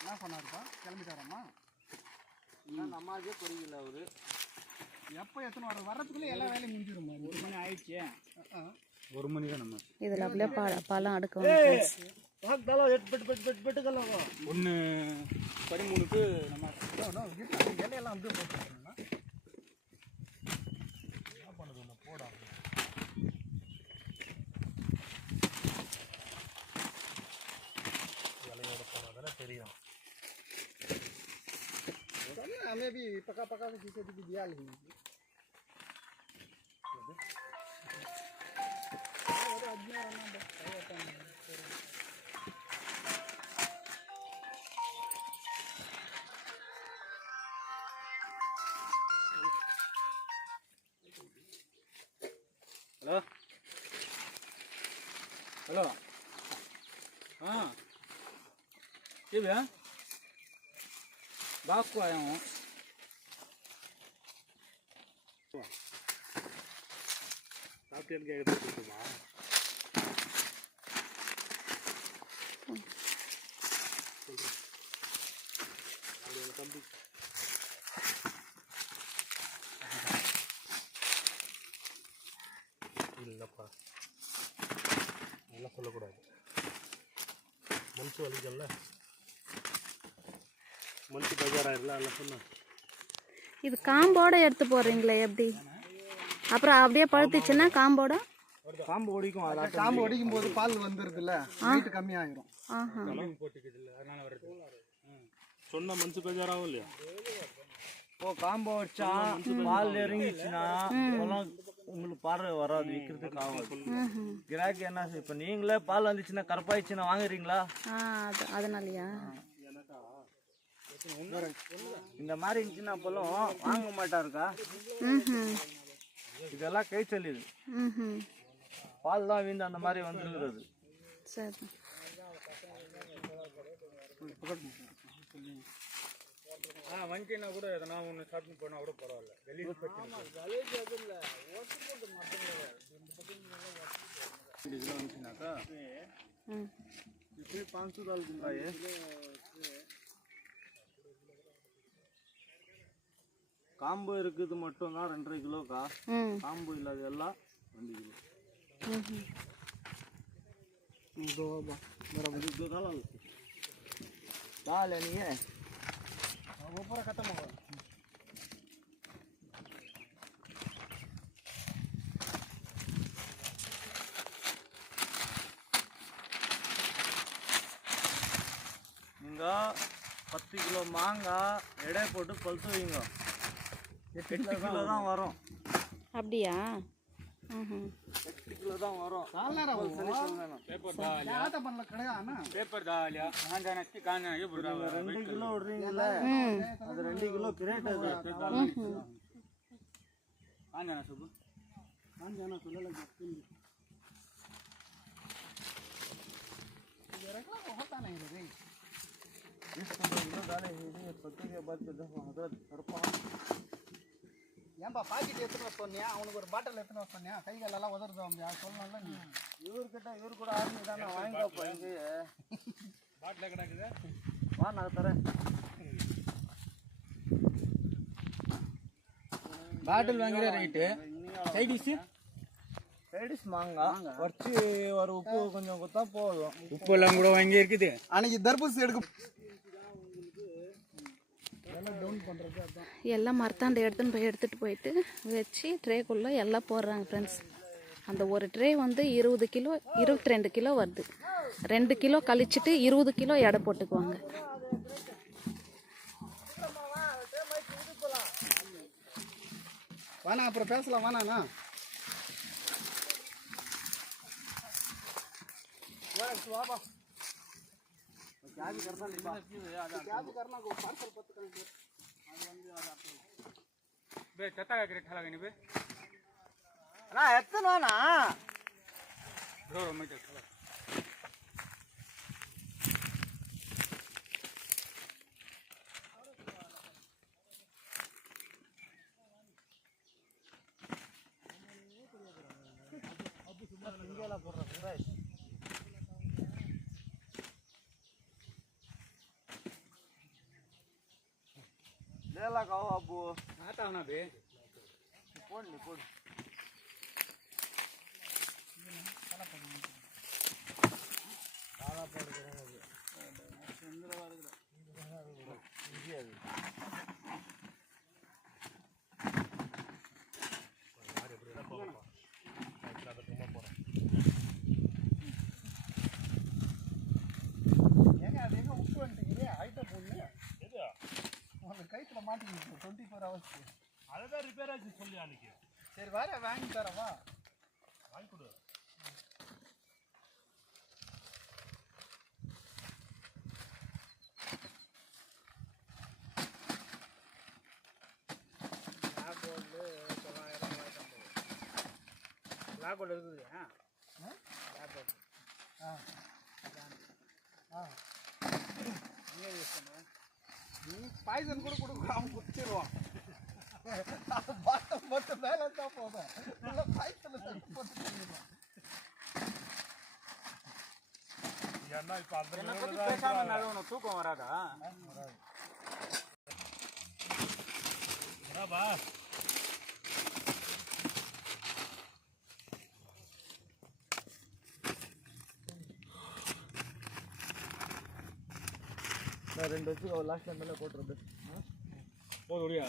என்ன பண்ணாருப்பா? கிளம்பிட்டாராம்மா? நம்மளுக்கே புரியல அவரு. எப்போ எத்தனை வர்றதுக்குள்ளே எல்லா வேலையும் முடிஞ்சிருமா? 1 மணி ஆயிடுச்சு. 1 மணி தான் நம்ம. இதில் அப்படியே பழம் அடுக்கணும். 1:13க்கு நம்ம இலையெல்லாம் அப்படியே போட்டுருக்கோம்னா என்ன பண்ணுது ஒன்று போடா. இலையோட போனால் தானே தெரியும். हमें भी पका पका के किसी भी दिया नहीं हेलो हेलो हाँ ये भैया बाप को आया हूँ இல்லைப்பா அதெல்லாம் சொல்லக்கூடாது. மனசு வலிக்கல, மனசு பஜாராயிருல அதெல்லாம் சொன்னேன். இது காம்போட எடுத்து போடுறீங்களே எப்படி? அப்புறம் அப்படியே பழுத்துச்சுன்னா காம்போட காம்பு ஒடிக்கும். காம்பு ஒடிக்கும் போது பால் வந்துருதுல்ல, வெயிட் கம்மியாயிரும். சொன்ன மனசு பஜாராகும் இல்லையா? இப்போ காம்போ வச்சா பால் இறங்கிச்சுன்னா உங்களுக்கு பார்வை வராது, விற்கிறதுக்கு ஆகாது. கிராக்கி என்ன இப்போ நீங்களே பால் வந்துச்சுன்னா கருப்பாயிடுச்சுன்னா வாங்குறீங்களா? அதனாலயா? இந்த மாதிரி இருந்துச்சுன்னா அப்போல்லாம் வாங்க மாட்டாருக்கா. இதெல்லாம் கை சொல்லிது. பால் தான் வீந்து அந்த மாதிரி வந்துருக்கிறது. சரி வங்கினா கூட எதனா ஒன்று சாப்பிட்டு போனால் கூட பரவாயில்ல. வந்துச்சுனாக்கா इसमें 500 डाल दूंगा ये. காம்பு இருக்குது மட்டும் தான் 2.5 கிலோக்கா. காம்பு இல்லாத எல்லாம் 2 கிலோ. दो डाल नहीं है वो पूरा खत्म होगा. நீங்கள் 10 கிலோ மாங்காய் எடை போட்டு பழுத்து வைங்க. 8 கிலோ தான் வரும். அப்படியா? 8 கிலோ தான் வரும். पेपर डाल या कहाँ जाना इसकी कहाँ जाना ये बोल रहा है. 2 கிலோ விடுறீங்களே அது 2 கிலோ கிரேட். அது कहाँ जाना सुबह कहाँ जाना सुबह लग होता नहीं रे. इस 15 किलो डाले ये पत्ते के बाद हजरत करपा ஏன்பா பாக்கெட் எடுத்துன்னு வர சொன்னியா? அவனுக்கு ஒரு பாட்டில் எடுத்துன்னு வர சொன்னியா? கை காலெல்லாம் உதறது சொல்லணும்ல நீ. இவர்கிட்ட இவர் கூட ஆர்மி தானே வாங்கிக்கோப்பா. இங்கேயே பாட்டில் கிடக்குது. வா நான் தரேன். பாட்டில் வாங்குற ரேட்டு சைடிஷ் மாங்காய் வச்சு ஒரு உப்பு கொஞ்சம் கொடுத்தா போதும். உப்பு எல்லாம் கூட வாங்கி இருக்குது. அன்னைக்கு தர்பூசி எடுக்க எல்லாம் மரத்தாண்டை எடுத்துகிட்டு போயிட்டு வச்சு ட்ரேக்குள்ளே எல்லாம் போடுறாங்க ஃப்ரெண்ட்ஸ். அந்த ஒரு ட்ரே வந்து 20 கிலோ 22 கிலோ வருது. 2 கிலோ கழிச்சிட்டு 20 கிலோ எடை போட்டுக்குவாங்க. வாண்ணா அப்புறம் பேசலாம். வாண்ணா क्या भी करना नहीं क्या भी करना को पार्सल पत्ता कर बे चता का रेट लगा नहीं बे ना एतना ना ब्रो मैं चला अब सुबह इंगेला போடுற நல்லா காவா போ ஆட்டாவனா பே போடு நீ போடு கைத்துல மாட்டிக்கிட்டு 24 hours அதுதான் ரிப்பேர் ஆச்சு சொல்லி அன்னைக்கு. சரி வர வாங்கி தரவா வாங்கி கொடு. லாக் இருக்குது நீ பாய்சன் கூட கொடுக்க அவன் குடிச்சிருவான் பாட்டம் போட்டு மேலே தான் போதும் இல்லை பாய்சனில் போட்டு பண்ணிடுவான் ஏன்னா இப்போ அந்த என்னை பற்றி பேசாமல் நல்லவனுக்கு தூக்கம் வராதா வராபா நான் 2 வச்சு லாஸ்ட் டைம் மேலே போட்டுறது போதும் ஒடியா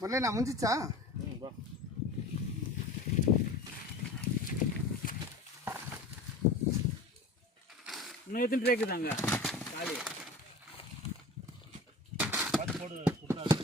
முதல்ல நான் முடிஞ்சிச்சா இன்னும் எத்தனை ட்ரேக்கு தாங்க காலி பார்த்து போடு கொடுத்தாரு.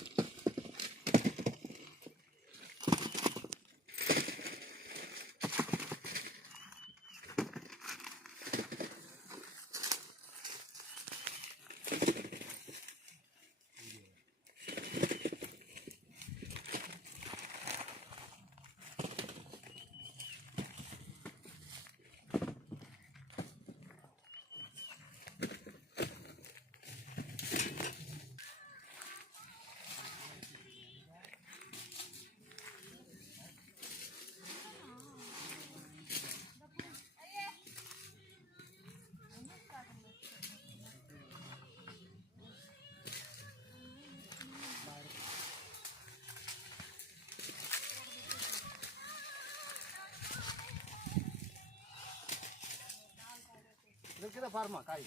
இருக்குதா பாருமா காய்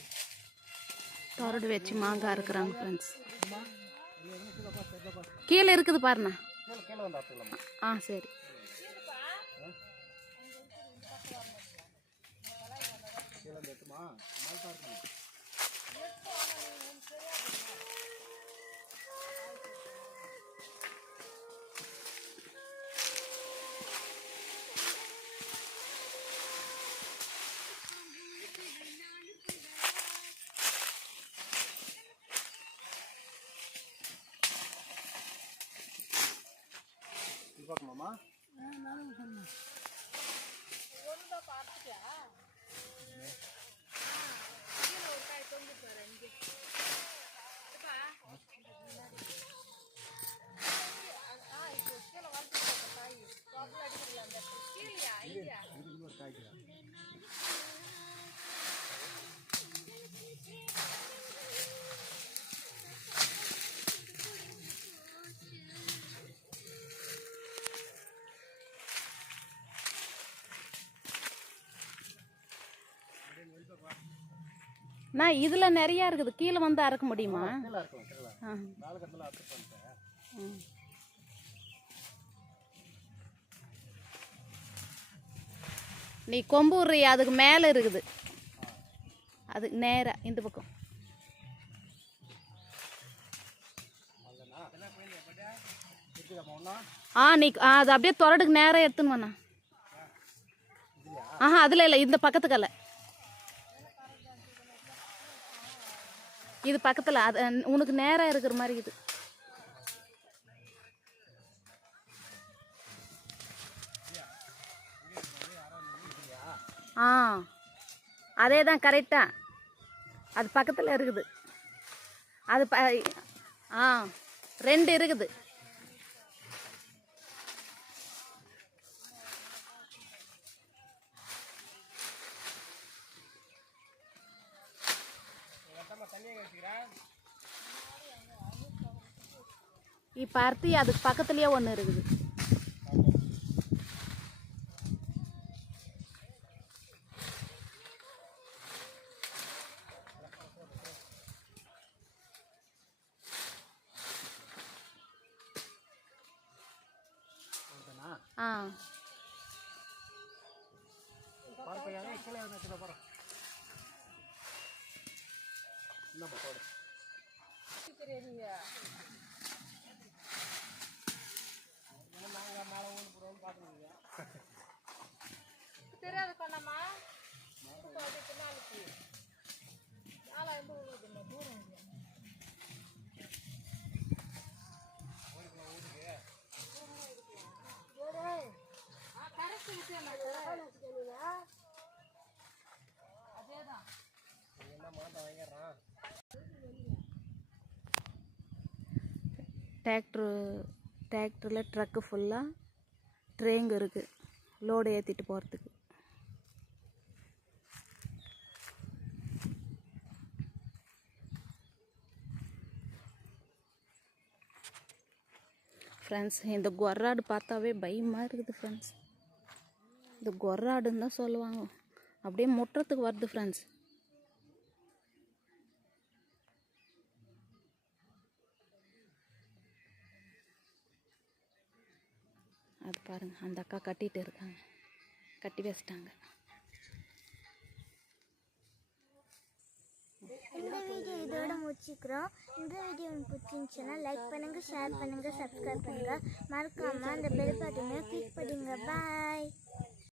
தொரடு வச்சு மாங்காய் இருக்கிறாங்க ஃப்ரெண்ட்ஸ் கீழே இருக்குது பாருண்ணா கீழே வந்து ஆட்டுக்கலாமா ஆ சரி கீழே வந்து எட்டுமா நாள் பார்க்கணும் பார்க்கலாமா நான் இதில் நிறையா இருக்குது கீழே வந்து அறுக்க முடியுமா கீழே இருக்கலாம் கீழே ஆ நாலு கட்டில் அறுத்து பண்ணிட்டேன் ம் நீ கொம்பு விடுறியா அதுக்கு மேலே இருக்குது அது நேராக இந்த பக்கம் நீ அது அப்படியே தொரடுக்கு நேராக எடுத்துன்னு வாண்ணா அதில் இல்லை இந்த பக்கத்துக்கல்ல இது பக்கத்தில் அது உனக்கு நேராக இருக்கிற மாதிரி இது. ஆ அதே தான் கரெக்டாக, அது பக்கத்தில் இருக்குது. அது 2 இருக்குது. இப்போ அறுத்தி அதுக்கு பக்கத்துலேயே ஒன்று இருக்குது. ஆ டிராக்டரில் ட்ரக்கு ஃபுல்லாக ட்ரெயிங்க இருக்குது லோடு ஏற்றிட்டு போகிறதுக்கு. ஃப்ரெண்ட்ஸ், இந்த கொர்ராடு பார்த்தாவே பயமாக இருக்குது ஃப்ரெண்ட்ஸ். இந்த கொர்ராடுன்னு தான் சொல்லுவாங்க. அப்படியே முட்டுறதுக்கு வருது ஃப்ரெண்ட்ஸ். அது பாருங்கள், அந்த அக்கா கட்டிகிட்டு இருக்காங்க, கட்டி வச்சிட்டாங்க. இந்த வீடியோ இதோட முடிச்சுக்கிறோம். இந்த வீடியோ உங்களுக்கு பிடிச்சிருந்துச்சுன்னா லைக் பண்ணுங்கள், ஷேர் பண்ணுங்கள், சப்ஸ்கிரைப் பண்ணுங்கள். மறக்காமல் அந்த பெல் பட்டனை கிளிக் பண்ணுங்கள். பாய்.